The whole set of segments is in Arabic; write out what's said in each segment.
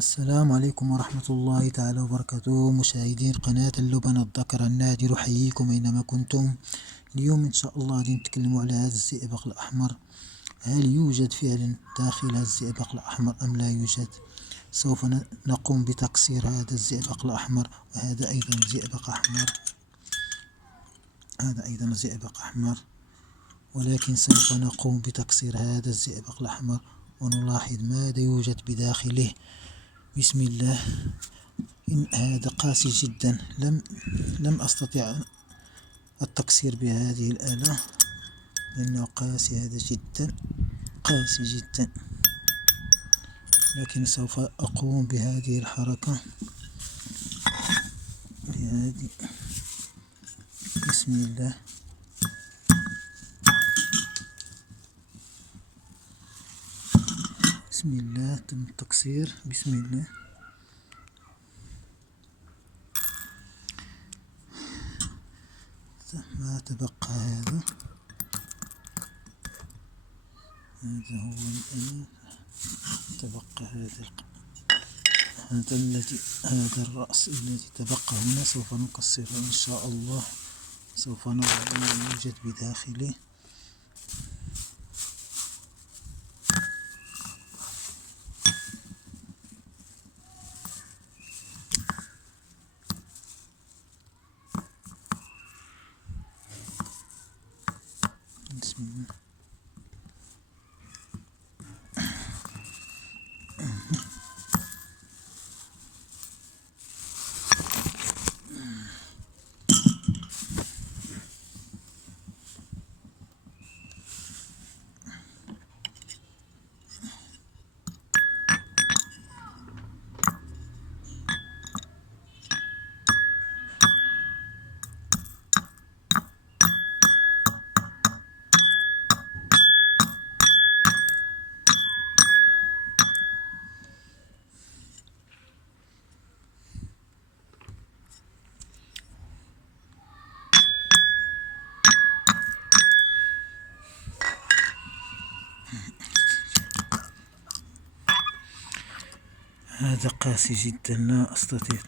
السلام عليكم ورحمة الله تعالى وبركاته، مشاهدين قناة اللبن الذكر النادر، أحييكم أينما كنتم. اليوم إن شاء الله غادي نتكلموا على هذا الزئبق الأحمر. هل يوجد فعلا داخل هذا الزئبق الأحمر أم لا يوجد؟ سوف نقوم بتكسير هذا الزئبق الأحمر، وهذا أيضا زئبق أحمر، هذا أيضا زئبق أحمر، ولكن سوف نقوم بتكسير هذا الزئبق الأحمر ونلاحظ ماذا يوجد بداخله. بسم الله. إن هذا قاسي جدا، لم أستطع التكسير بهذه الآلة لأنه قاسي، هذا جدا قاسي جدا، لكن سوف أقوم بهذه الحركة بهذه. بسم الله. بسم الله. تم التكسير. بسم الله. ما تبقى هذا هو الآن. تبقى هذا الرأس الذي تبقى هنا، سوف نكسره إن شاء الله. سوف نرى ما يوجد بداخله. بسم الله. هذا قاسي جدا، لا أستطيع.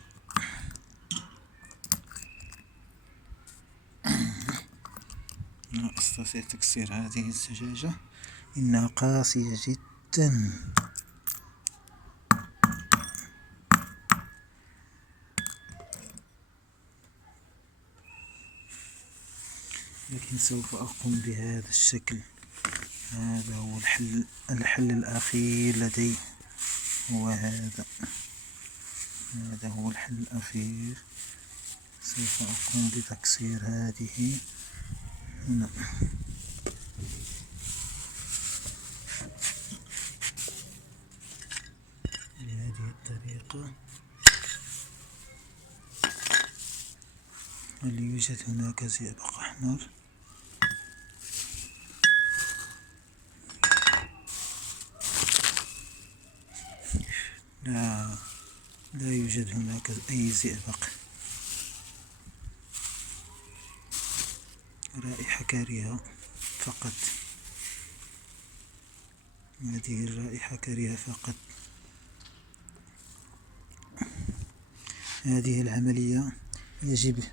تكسير هذه الزجاجة، إنها قاسية جدا. لكن سوف أقوم بهذا الشكل. هذا هو الحل الأخير لدي، هو هذا هو الحل الأخير. سوف أقوم بتكسير هذه هنا. بهذه الطريقة. هل يوجد هناك زئبق أحمر؟ لا يوجد هناك أي زئبق. رائحة كريهة فقط. هذه الرائحة كريهة فقط. هذه العملية يجب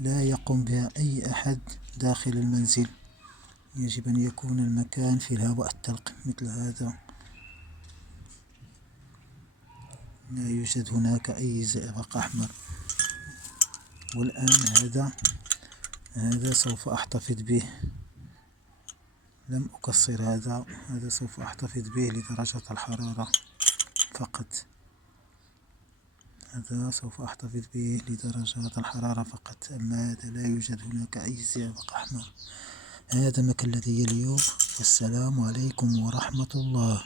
لا يقوم بها أي أحد داخل المنزل. يجب أن يكون المكان في الهواء الطلق مثل هذا. لا يوجد هناك أي زئبق أحمر. والآن هذا سوف أحتفظ به. لم أكسر هذا سوف أحتفظ به لدرجة الحرارة فقط. هذا سوف أحتفظ به لدرجات الحرارة فقط. أما هذا لا يوجد هناك أي زئبق أحمر. هذا ما كان لدي اليوم، والسلام عليكم ورحمة الله.